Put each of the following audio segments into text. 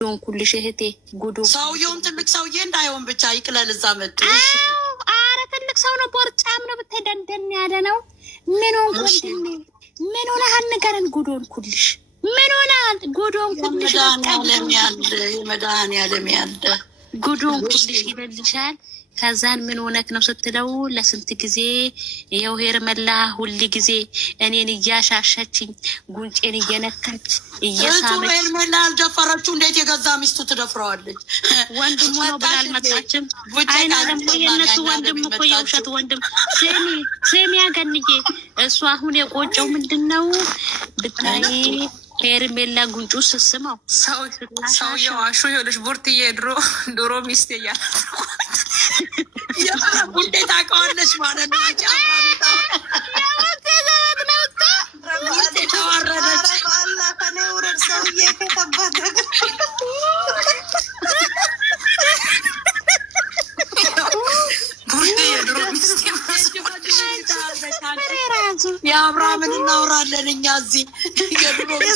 ዶን ኩልሽ እህቴ ጉዱ ሰውየውም ትልቅ ሰውዬ እንዳይሆን ብቻ ይቅለል። እዛ መጡ። አረ ትልቅ ሰው ነው፣ ቦርጫም ነው፣ ብትደንደን ያለ ነው። ምን ሆነ ወንድሜ? ምን ሆነ? ሀንገረን ጉዶን ኩልሽ ምን ሆነ? ጉዶን ኩልሽ መድኃኒዓለም ያለ ጉዶን ኩልሽ ይበልሻል። ከዛን ምን ሆነክ ነው ስትለው ለስንት ጊዜ ይኸው ሄርሜላ ሁል ጊዜ እኔን እያሻሸችኝ ጉንጬን እየነካች እየሳመች ሄርሜላ አልደፈረችው። እንዴት የገዛ ሚስቱ ትደፍረዋለች? ወንድሙ ነው ብላ አልመጣችም። አይና ደግሞ የእነሱ ወንድም እኮ የውሸት ወንድም። ሴሚ ያገንዬ እሱ አሁን የቆጨው ምንድን ነው ብታይ ሄርሜላ ጉንጩ ስስመው ሰውየው አሹ ይኸውልሽ ቡርትዬ ድሮ ሚስቴ እያለ ቡርቴ ታውቀዋለች ማለት ነው። ተዋረደች። የአብርሃምን እናውራለን እኛ እዚህ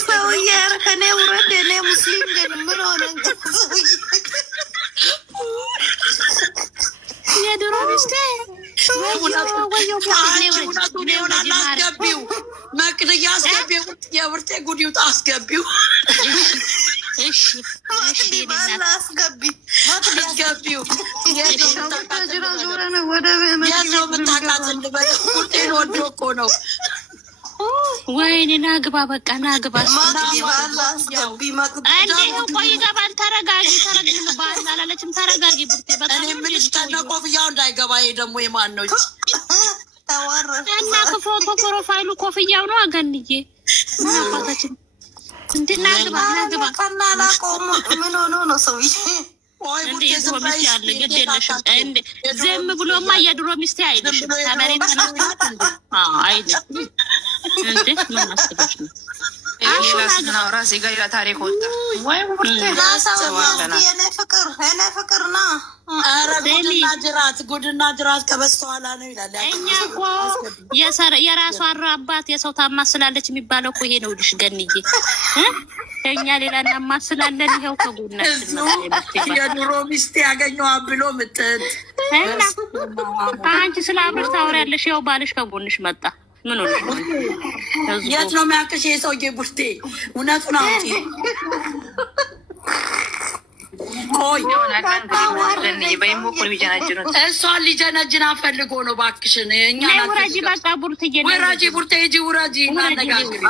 ሰውዬ ከኔ ውረድ። እኔ ሙስሊም ግን ምን ሆነ? የድሮ ሚስቴ እውነቱን ይሆናል። አስገቢው መቅድያ አስገቢው። የብርቴ ጉድ ይውጣ። አስገቢው አስገቢው። የሰው ምታቃት እንበል። ቁርጤን ወዶ እኮ ነው። ወይኔ ናግባ፣ በቃ ናግባ። ቆይ ይገባል። ተረጋጊ። ባል አላለችም። ተረጋጊ ብርቴ። በቃ እኔ የምልሽ ከነ ኮፍያው እንዳይገባ። ይሄ ደግሞ የማን ነው? እና ከፎቶ ፕሮፋይሉ ኮፍያው ነው። አገንዬ ምን አባታችን እንዴ! ናግባ ምን ሆኖ ነው ሰውዬ? ዝም ብሎማ የድሮ ሚስቴ አይልሽም። ከመሬት ተነስቶ አይልም። እንዴ ምን አስበሽ ነው? ራሴ ጋር ሌላ ታሪክ ወጣ ወይ? ፍቅር ና ጉድና ጅራት ከበስተኋላ ነው ይላል። እኛ እኮ የራሷ አባት የሰው ታማስላለች የሚባለው እኮ ይሄ ነው። ልሽ ገንዬ እኛ ሌላ እናማስላለን። ይኸው ከጎናችን ነው። የድሮ ሚስቴ ያገኘዋ ብሎ ምትት አንቺ ስለ አብረሽ ታወሪያለሽ። ይኸው ባልሽ ከጎንሽ መጣ። ምን ሆነ? የት ነው የሚያውቅሽ የሰውዬ ቡርቴ? እውነቱን አውጪ። ቆይ እሷን ሊጀነጅን ፈልጎ ነው። እባክሽን እኛ ውረጂ፣ በቃ ቡርትዬ ውረጂ። ቡርቴ ሂጂ፣ ውረጂ። እናነጋግሪ።